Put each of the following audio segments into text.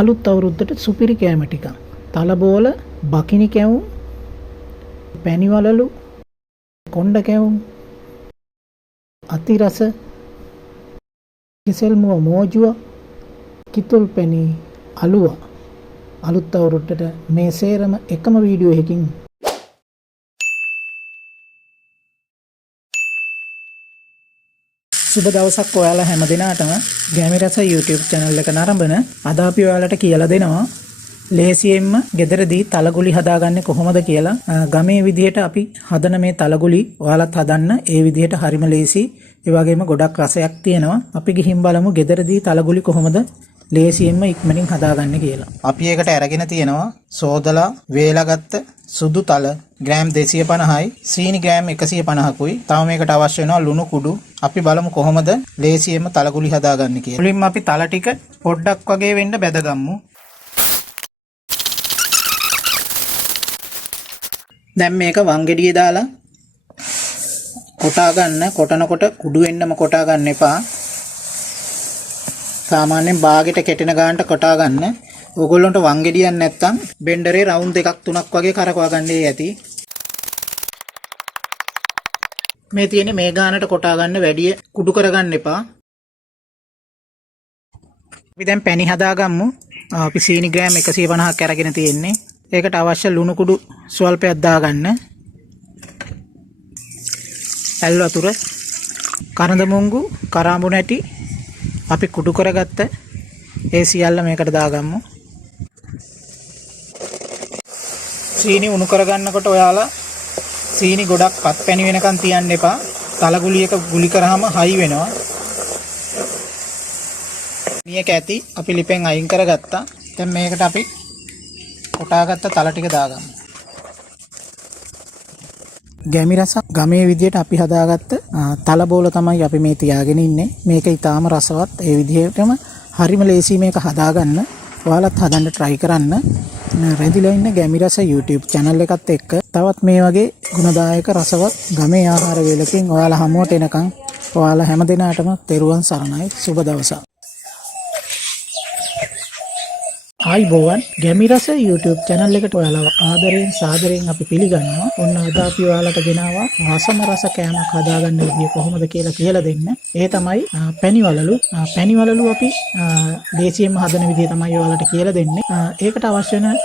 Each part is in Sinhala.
අලුත් අවුරුද්දට සුපිරි කෑම ටිකක්. තලබෝල, බකිනි කැවුම්, පැණිවලලු, කොණ්ඩ කැවුම්, අතිරස, කෙසෙල් මුව මෝජුව, කිතුල් පැණි, අලුව. අලුත් අවුරුද්දට මේ සේරම එකම වීඩියෝ එකකින් සුබ දවසක් ඔයාලා හැම දිනාටම ගැමිරස YouTube channel එක නරඹන අද අපි ඔයාලට කියලා දෙනවා ලේසියෙන්ම ගෙදරදී තලගුලි හදාගන්නේ කොහොමද කියලා. ගමේ විදිහට අපි හදන මේ තලගුලි ඔයාලත් හදන්න. ඒ විදිහට හරිම ලේසි. ඒ වගේම ගොඩක් රසයක් තියෙනවා. අපි ගිහින් බලමු ගෙදරදී තලගුලි කොහොමද ලේසියෙන්ම ඉක්මනින් හදාගන්නේ කියලා. අපි ඒකට අරගෙන තියෙනවා සෝදලා වේලාගත්ත සුදු තල ග්‍රෑම් 250යි, සීනි ග්‍රෑම් 150කුයි. තව මේකට අවශ්‍ය වෙනවා ලුණු කුඩු. අපි බලමු කොහොමද ලේසියෙන්ම තලගුලි හදාගන්නේ කියලා. මුලින්ම අපි තල ටික පොඩ්ඩක් වගේ වෙන්න බැදගමු. දැන් මේක වංගෙඩියේ දාලා කොටා ගන්න. කොටනකොට කුඩු වෙන්නම කොටා ගන්න එපා. සාමාන්‍යයෙන් බාගෙට කෙටෙන ගානට කොටා ගන්න. ඕගොල්ලන්ට වංගෙඩියක් නැත්තම් බෙන්ඩරේ රවුන්ඩ් දෙකක් තුනක් වගේ කරකවා ගන්න ඇති. මේ තියෙන්නේ මේ ගානට කොටා ගන්න, වැඩි කුඩු කරගන්න එපා. අපි දැන් පැණි හදාගමු. අපි සීනි ග්‍රෑම් 150ක් අරගෙන තියෙන්නේ. ඒකට අවශ්‍ය ලුණු කුඩු ස්වල්පයක් දාගන්න. ඇල් වතුර, කරඳ මුංගු, කරාඹු නැටි අපි කුඩු කරගත්ත ඒ සියල්ල මේකට දාගමු. සීනි උණු කරගන්නකොට ඔයාලා සීනි ගොඩක් පත් පැණි වෙනකන් තියන්න එපා. තලගුලි එක ගුලි කරාම හයි වෙනවා. මේක ඇති අපි ලිපෙන් අයින් කරගත්තා. දැන් මේකට අපි කොටාගත්ත තල ටික දාගමු. ගැමිරස ගමේ විදියට අපි හදාගත්ත තල බෝල තමයි අපි මේ තියාගෙන ඉන්නේ. මේක ඊටාම රසවත්. ඒ විදිහටම හරිම ලේසි මේක හදාගන්න. ඔයාලත් හදන්න try කරන්න. රැඳිලා ඉන්න ගැමිරස YouTube channel එකත් එක්ක තවත් මේ වගේ ගුණදායක රසවත් ගමේ ආහාර වේලකින් ඔයාලා හමුවට එනකන් ඔයාලා හැම දිනාටම තෙරුවන් සරණයි. සුබ දවසක්. ආයිබෝවන් ගැමිරස YouTube channel එකට ඔයාලා ආදරයෙන් සාදරයෙන් අපි පිළිගන්නවා. ඔන්න අද අපි ඔයාලට ගෙනාවා රසම රස කෑමක් හදාගන්න විදිය කොහොමද කියලා දෙන්න. ඒ තමයි පැණිවලලු. පැණිවලලු අපි දේශීයම හදන විදිය තමයි ඔයාලට කියලා දෙන්නේ. ඒකට අවශ්‍ය වෙන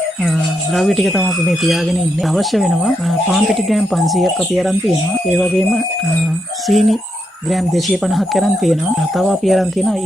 ද්‍රව්‍ය ටික තමයි අපි මේ තියාගෙන ඉන්නේ. අවශ්‍ය වෙනවා පාන් පිටි ග්‍රෑම් 500ක් අපි අරන් තියෙනවා. ඒ වගේම සීනි ග්‍රෑම් 250ක් අරන් තියෙනවා. තව අපි අරන් තියෙනවා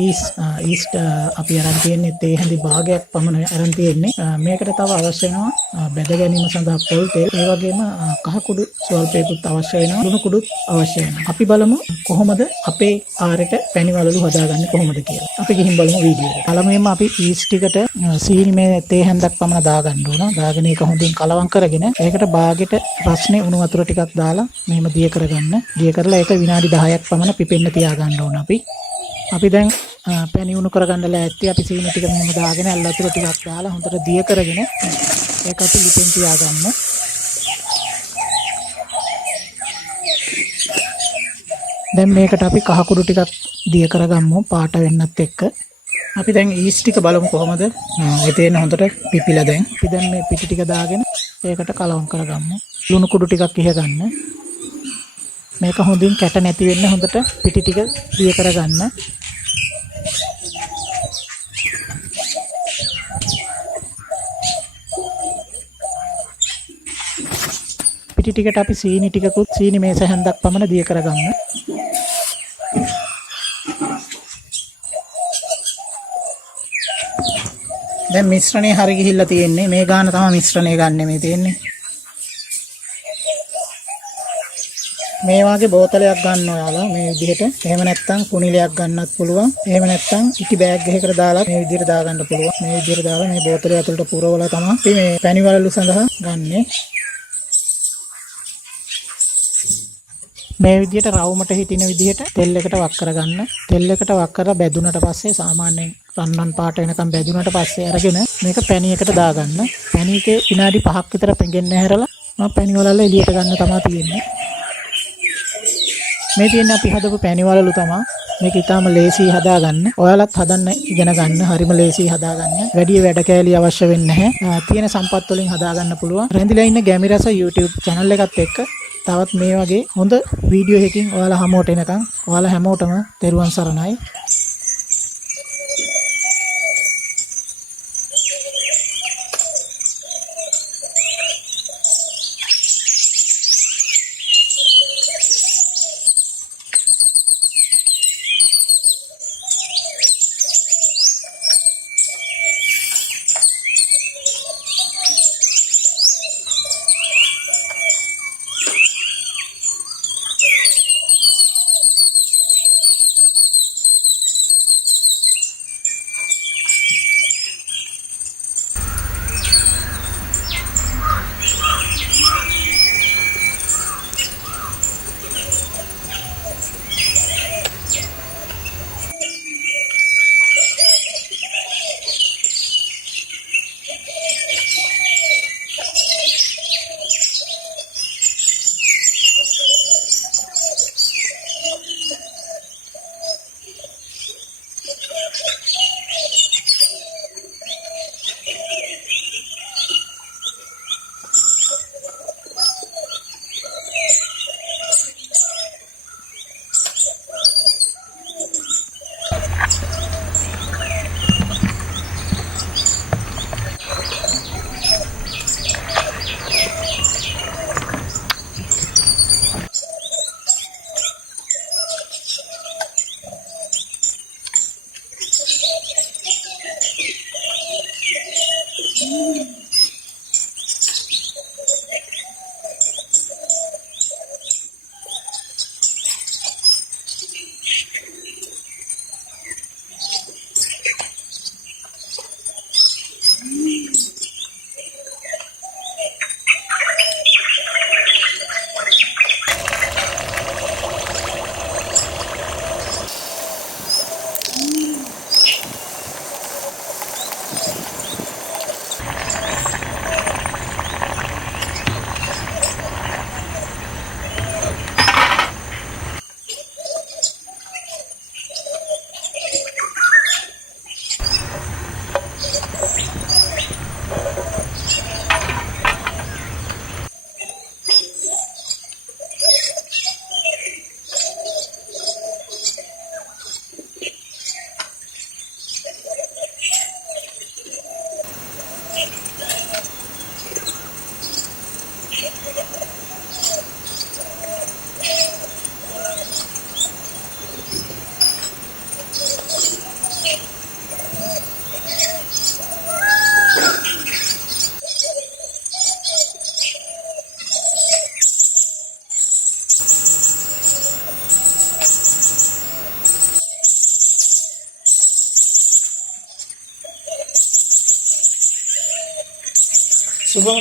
ඊස්ට් අපි අරන් තියෙන්නේ තේ හැඳි භාගයක් පමණ අරන් තියෙන්නේ. මේකට තව අවශ්‍ය වෙනවා බෙද ගැනීම සඳහා පොල් තෙල්, ඒ වගේම කහ කුඩු ස්වල්පයකුත් අවශ්‍ය වෙනවා. ලුණු කුඩුත් අවශ්‍ය වෙනවා. අපි බලමු කොහොමද අපේ ආරෙට පැණිවලලු හදාගන්නේ කොහොමද කියලා. අපි ගිහින් බලමු වීඩියෝ එක. පළමුවෙන්ම අපි ඊස්ට් ටිකට සීනි මේ තේ හැඳක් පමණ දාගන්න ඕන. දාගෙන ඒක හොඳින් කලවම් කරගෙන ඒකට භාගෙට රස්නේ උණු වතුර ටිකක් දාලා මෙහෙම දිය කරගන්න. දිය කරලා ඒක විනාඩි 10ක් පමණ පිපෙන්න තියාගන්න ඕන අපි දැන් පැණි උණු කරගන්න ලෑස්ති. අපි සීනි ටික මෙහෙම දාගෙන ඇල් වතුර ටිකක් දාලා හොඳට දිය කරගෙන ඒක අපි ලිපෙන් තියාගන්න. දැන් මේකට අපි කහ කුඩු ටිකක් දිය කරගමු පාට වෙන්නත් එක්ක. අපි දැන් ඊස්ට් ටික බලමු කොහොමද. ඒ තේන හොඳට පිපිලා දැන්. අපි දැන් මේ පිටි ටික දාගෙන ඒකට කලවම් කරගමු. ලුණු කුඩු ටිකක් ඉහ ගන්න. මේක හොඳින් කැට නැති වෙන්න හොඳට පිටි ටික දිය කරගන්න. පිටි ටිකට අපි සීනි ටිකකුත් සීනි මේස හැන්දක් පමණ දිය කරගන්න. දැන් මිශ්‍රණය හරි ගිහිල්ලා තියෙන්නේ. මේ ගාන තමයි මිශ්‍රණය ගන්න මේ තියෙන්නේ. මේ වගේ බෝතලයක් ගන්න ඔයාලා මේ විදිහට. එහෙම නැත්නම් කුණිලයක් ගන්නත් පුළුවන්. එහෙම නැත්නම් ඉටි බෑග් එකකට දාලා මේ විදිහට දාගන්න පුළුවන්. මේ විදිහට දාලා මේ බෝතලය ඇතුළට පුරවලා තමයි අපි මේ පැණිවලලු සඳහා ගන්නෙ. මේ විදිහට රවුමට හිටින විදිහට තෙල් එකට වක් කරගන්න. තෙල් එකට වක් කරලා බැදුනට පස්සේ සාමාන්‍යයෙන් රන්වන් පාට වෙනකම් බැදුනට පස්සේ අරගෙන මේක පැණි එකට දාගන්න. පැණි එකේ විනාඩි 5ක් විතර පෙඟෙන්න හැරලා පැණිවලල්ල එළියට ගන්න තමයි තියෙන්නේ. මේ තියෙන්නේ අපි හදපු පැණි වලලු තමයි. මේක ඊටාම ලේසි හදාගන්න. ඔයාලත් හදන්න ඉගෙන ගන්න. හරිම ලේසි හදාගන්න. වැඩි වැඩ කෑලි අවශ්‍ය වෙන්නේ නැහැ. තියෙන සම්පත් වලින් හදාගන්න පුළුවන්. රැඳිලා ඉන්න ගැමිරස YouTube channel එකත් එක්ක තවත් මේ වගේ හොඳ වීඩියෝ එකකින් ඔයාලා හමුවට එනකන් ඔයාලා හැමෝටම තෙරුවන් සරණයි.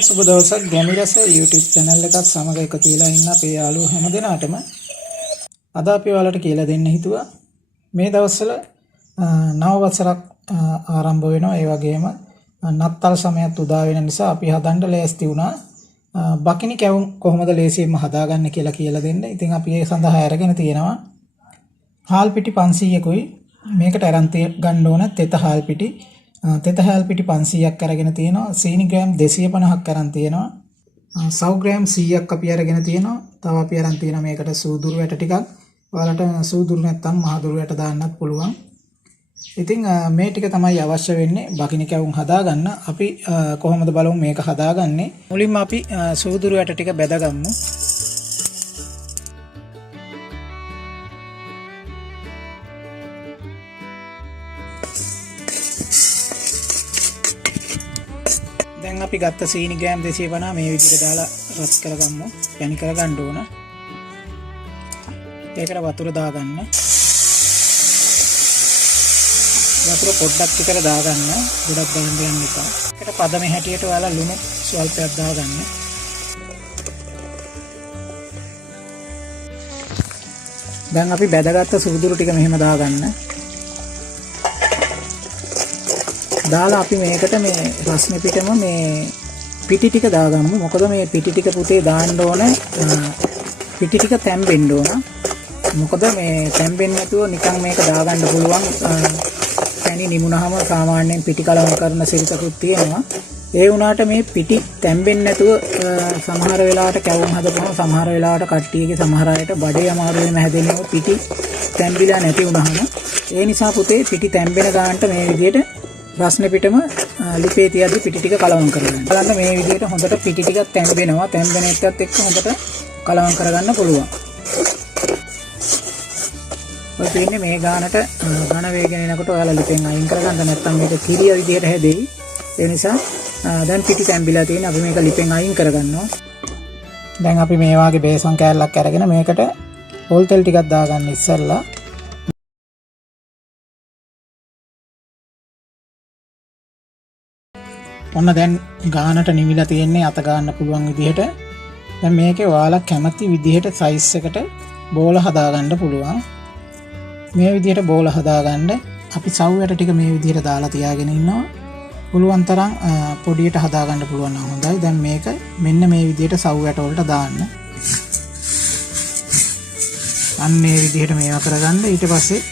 සුබ දවසක් ගැමිරස YouTube channel එකත් සමග එකතු වෙලා ඉන්න අපේ යාළුවෝ හැමදෙනාටම අද අපි ඔයාලට කියලා දෙන්න හිතුවා මේ දවස්වල නව වසරක් ආරම්භ වෙනවා. ඒ වගේම නත්තල් සමයත් උදා වෙන නිසා අපි හදන්න ලෑස්ති වුණා. බකිනි කැවුම් කොහොමද ලේසියෙන්ම හදාගන්න කියලා දෙන්න. ඉතින් අපි ඒ සඳහා අරගෙන තියෙනවා හාල් පිටි 500කුයි මේකට අරන් ගන්න ඕන තෙත හාල් පිටි. තෙත හාල් පිටි 500ක් අරගෙන තියෙනවා. සීනි ග්‍රෑම් 250ක් අරන් තියෙනවා. සව් ග්‍රෑම් 100ක් අපි අරගෙන තියෙනවා. තව අපි අරන් තියෙනවා මේකට සූදුරු වැට ටිකක්. ඔයාලට සූදුරු නැත්තම් මහදුරු වැට දාන්නත් පුළුවන්. ඉතින් මේ ටික තමයි අවශ්‍ය වෙන්නේ බකිනි කැවුම් හදාගන්න. අපි කොහොමද බලමු මේක හදාගන්නේ. මුලින්ම අපි සූදුරු වැට ටික බෙදගමු. දැන් අපි ගත්ත සීනි ග්‍රෑම් 250 මේ විදිහට දාලා රත් කරගමු. පැණි කරගන්න ඕන. ඒකට වතුර දාගන්න. වතුර පොඩ්ඩක් විතර දාගන්න. ගොඩක් දාන්න යන්න එපා. ඒකට පදමේ හැටියට ඔයාලා ලුණු ස්වල්පයක් දාගන්න. දැන් අපි බැදගත්ත සූදුරු ටික මෙහෙම දාගන්න. දාලා අපි මේකට මේ රස්නේ පිටම මේ පිටි ටික දාගමු. මොකද මේ පිටි ටික පුතේ දාන්න ඕන. පිටි ටික තැම්බෙන්න ඕන. මොකද මේ තැම්බෙන්නේ නැතුව නිකන් මේක දාගන්න පුළුවන්. පැණි නිමුනහම සාමාන්‍යයෙන් පිටි කලවම් කරන සිරිතකුත් තියෙනවා. ඒ වුණාට මේ පිටි තැම්බෙන්නේ නැතුව සමහර වෙලාවට කැවුම් හදපුවම සමහර වෙලාවට කට්ටියගේ සමහර අයට බඩේ අමාරු වෙන හැදෙනව පිටි තැම්බිලා නැති වුණාම ඒ නිසා පුතේ පිටි තැම්බෙන ගානට මේ විදිහට රස්නේ පිටම ලිපේ තියද්දි පිටි ටික කලවම් කරගන්න. බලන්න මේ විදිහට හොඳට පිටි ටිකක් තැම්බෙනවා. තැම්බෙන එකත් එක්ක හොඳට කලවම් කරගන්න පුළුවන්. ඔය තියෙන්නේ මේ ගානට ඝන වේගන එනකොට ඔයාලා ලිපෙන් අයින් කරගන්න නැත්නම් මේක කිරිය විදිහට හැදෙයි. ඒ නිසා දැන් පිටි තැම්බිලා තියෙන අපි මේක ලිපෙන් අයින් කරගන්නවා. දැන් අපි මේ වාගේ බේසන් කෑල්ලක් අරගෙන මේකට පොල් තෙල් ටිකක් දාගන්න ඉස්සෙල්ලා. ඔන්න දැන් ගානට නිවිලා තියෙන්නේ අත ගන්න පුළුවන් විදිහට. දැන් මේකේ ඔයාලා කැමති විදිහට සයිස් එකට බෝල හදාගන්න පුළුවන්. මේ විදිහට බෝල හදාගන්න අපි සව්වට ටික මේ විදිහට දාලා තියාගෙන ඉන්නවා. පුළුවන් තරම් පොඩියට හදාගන්න පුළුවන් නම් හොඳයි. දැන් මේක මෙන්න මේ විදිහට සව්වට වලට දාන්න. අන්න මේ විදිහට මේවා කරගන්න. ඊට පස්සේ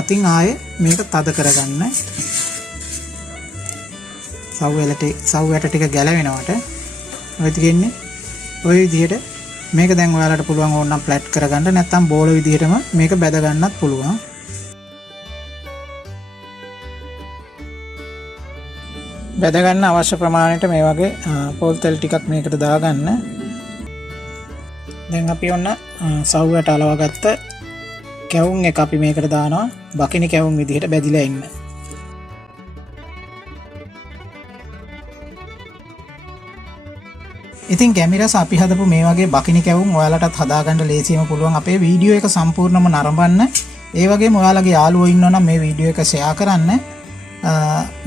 අතින් ආයේ මේක තද කරගන්න. සව්වට ටික ගැලවෙනවට ඔය තියෙන්නේ ඔය විදිහට මේක දැන් ඔයාලට පුළුවන් ඕනනම් ෆ්ලැට් කරගන්න නැත්නම් බෝල විදිහටම මේක බැද ගන්නත් පුළුවන්. බැද ගන්න අවශ්‍ය ප්‍රමාණයට මේ වගේ පොල් තෙල් ටිකක් මේකට දාගන්න. දැන් අපි ඔන්න සව්වට අලවගත්ත කැවුම් එක අපි මේකට දානවා. බකිනි කැවුම් විදිහට බැදිලා ඉන්න. ඉතින් ගැමිරස අපි හදපු මේ වගේ බකිනි කැවුම් ඔයාලටත් හදාගන්න ලේසියම පුළුවන්. අපේ වීඩියෝ එක සම්පූර්ණයෙන්ම නරඹන්න. ඒ වගේම ඔයාලගේ යාළුවෝ ඉන්නවනම් මේ වීඩියෝ එක ෂෙයා කරන්න.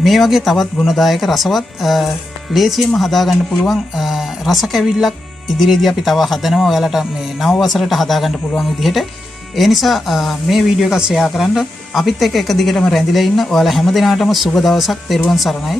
මේ වගේ තවත් ගුණදායක රසවත් ලේසියෙන්ම හදාගන්න පුළුවන් රස කැවිල්ලක් ඉදිරියේදී අපි තව හදනවා ඔයාලට මේ නව වසරට හදාගන්න පුළුවන් විදිහට. ඒ නිසා මේ වීඩියෝ එක ෂෙයා කරන්න. අපිත් එක්ක එක දිගටම රැඳිලා ඉන්න. ඔයාලා හැම දිනකටම සුබ දවසක්. තෙරුවන් සරණයි.